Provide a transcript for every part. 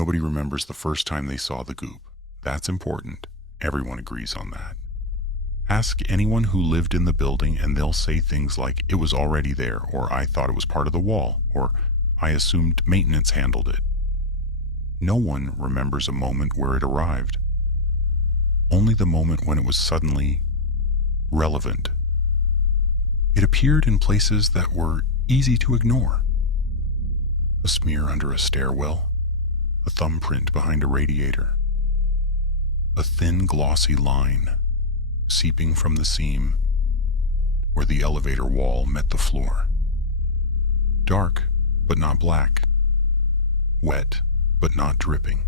Nobody remembers the first time they saw the goop. That's important. Everyone agrees on that. Ask anyone who lived in the building and they'll say things like, "It was already there," or "I thought it was part of the wall," or "I assumed maintenance handled it." No one remembers a moment where it arrived. Only the moment when it was suddenly relevant. It appeared in places that were easy to ignore. A smear under a stairwell, a thumbprint behind a radiator, a thin glossy line seeping from the seam where the elevator wall met the floor. Dark, but not black. Wet, but not dripping.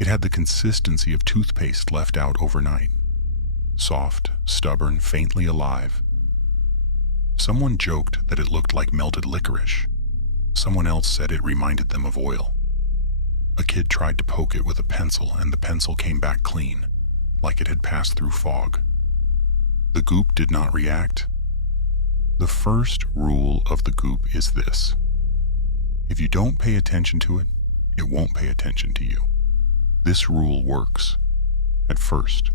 It had the consistency of toothpaste left out overnight. Soft, stubborn, faintly alive. Someone joked that it looked like melted licorice. Someone else said it reminded them of oil. A kid tried to poke it with a pencil and the pencil came back clean, like it had passed through fog. The goop did not react. The first rule of the goop is this: if you don't pay attention to it, it won't pay attention to you. This rule works. At first,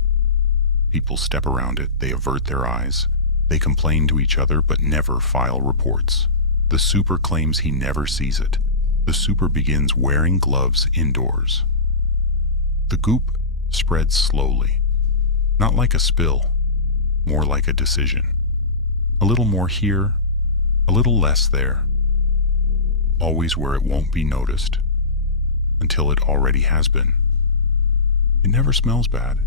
people step around it, they avert their eyes, they complain to each other but never file reports. The super claims he never sees it. The super begins wearing gloves indoors. The goop spreads slowly, not like a spill, more like a decision. A little more here, a little less there. Always where it won't be noticed, until it already has been. It never smells bad.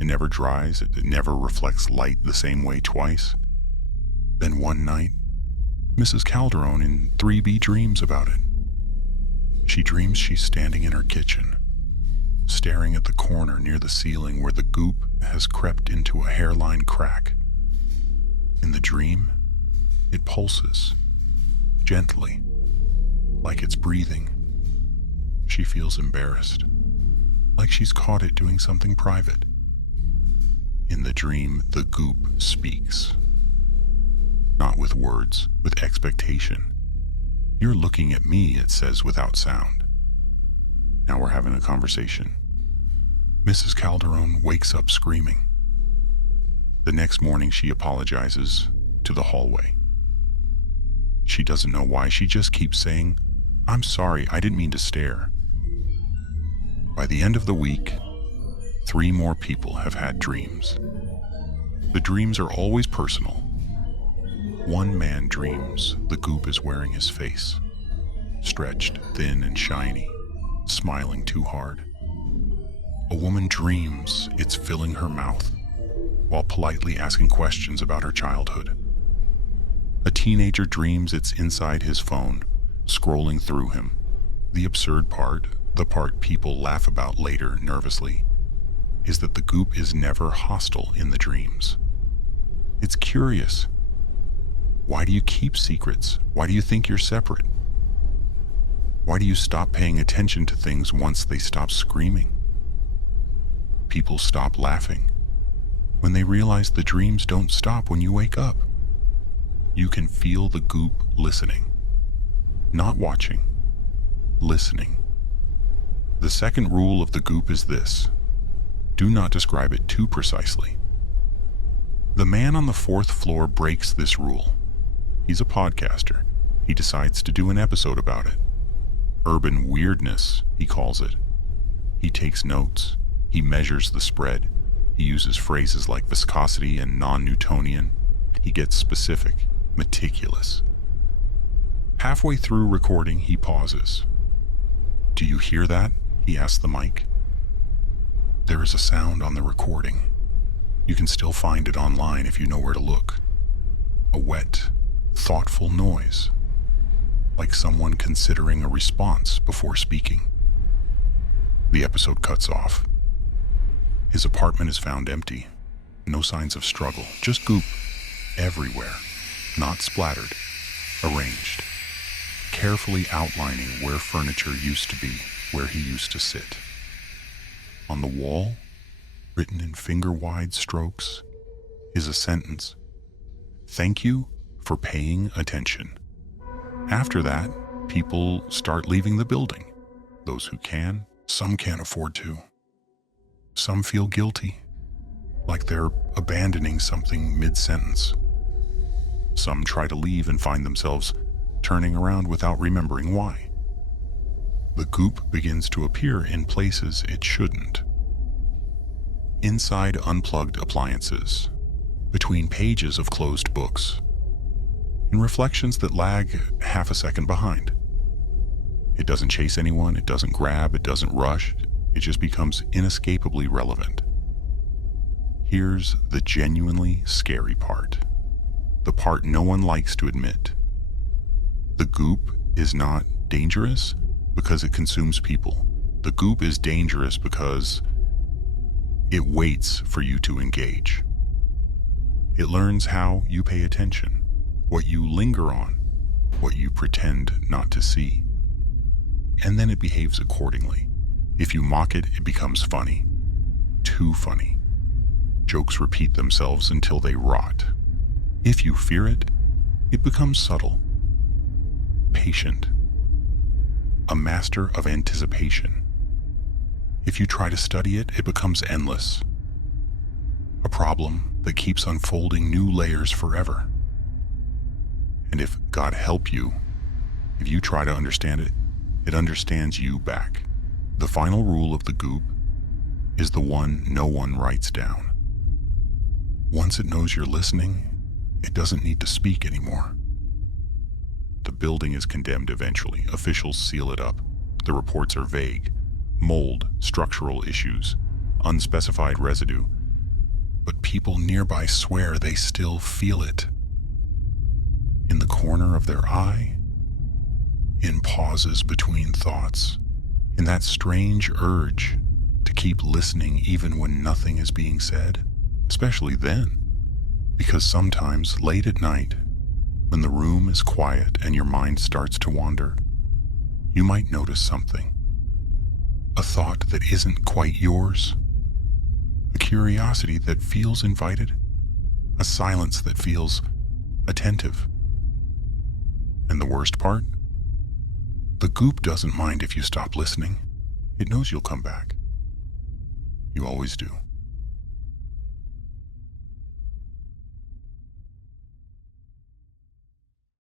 It never dries, it never reflects light the same way twice. Then one night, Mrs. Calderon in 3B dreams about it. She dreams she's standing in her kitchen, staring at the corner near the ceiling where the goop has crept into a hairline crack. In the dream, it pulses, gently, like it's breathing. She feels embarrassed, like she's caught it doing something private. In the dream, the goop speaks. Not with words, with expectation. "You're looking at me," it says without sound. Now we're having a conversation. Mrs. Calderon wakes up screaming. The next morning she apologizes to the hallway. She doesn't know why, she just keeps saying, "I'm sorry, I didn't mean to stare." By the end of the week, 3 more people have had dreams. The dreams are always personal. One man dreams the goop is wearing his face, stretched, thin and shiny, smiling too hard. A woman dreams it's filling her mouth, while politely asking questions about her childhood. A teenager dreams it's inside his phone, scrolling through him. The absurd part, the part people laugh about later nervously, is that the goop is never hostile in the dreams. It's curious. Why do you keep secrets? Why do you think you're separate? Why do you stop paying attention to things once they stop screaming? People stop laughing when they realize the dreams don't stop when you wake up. You can feel the goop listening. Not watching, listening. The second rule of the goop is this: do not describe it too precisely. The man on the 4th floor breaks this rule. He's a podcaster. He decides to do an episode about it. Urban weirdness, he calls it. He takes notes. He measures the spread. He uses phrases like viscosity and non-Newtonian. He gets specific, meticulous. Halfway through recording, he pauses. "Do you hear that?" he asks the mic. There is a sound on the recording. You can still find it online if you know where to look. A wet, thoughtful noise, like someone considering a response before speaking. The episode cuts off. His apartment is found empty. No signs of struggle, just goop everywhere, not splattered, arranged, carefully outlining where furniture used to be, where he used to sit. On the wall, written in finger-wide strokes, is a sentence: "Thank you for paying attention." After that, people start leaving the building. Those who can, some can't afford to. Some feel guilty, like they're abandoning something mid-sentence. Some try to leave and find themselves turning around without remembering why. The goop begins to appear in places it shouldn't. Inside unplugged appliances, between pages of closed books, in reflections that lag half a second behind. It doesn't chase anyone, it doesn't grab, it doesn't rush, it just becomes inescapably relevant. Here's the genuinely scary part, the part no one likes to admit. The goop is not dangerous because it consumes people. The goop is dangerous because it waits for you to engage. It learns how you pay attention, what you linger on, what you pretend not to see. And then it behaves accordingly. If you mock it, it becomes funny. Too funny. Jokes repeat themselves until they rot. If you fear it, it becomes subtle, patient, a master of anticipation. If you try to study it, it becomes endless, a problem that keeps unfolding new layers forever. And if God help you, if you try to understand it, it understands you back. The final rule of the goop is the one no one writes down. Once it knows you're listening, it doesn't need to speak anymore. The building is condemned eventually. Officials seal it up. The reports are vague. Mold, structural issues, unspecified residue. But people nearby swear they still feel it. In the corner of their eye, in pauses between thoughts, in that strange urge to keep listening even when nothing is being said. Especially then, because sometimes late at night, when the room is quiet and your mind starts to wander, you might notice something. A thought that isn't quite yours, a curiosity that feels invited, a silence that feels attentive. And the worst part? The goop doesn't mind if you stop listening. It knows you'll come back. You always do.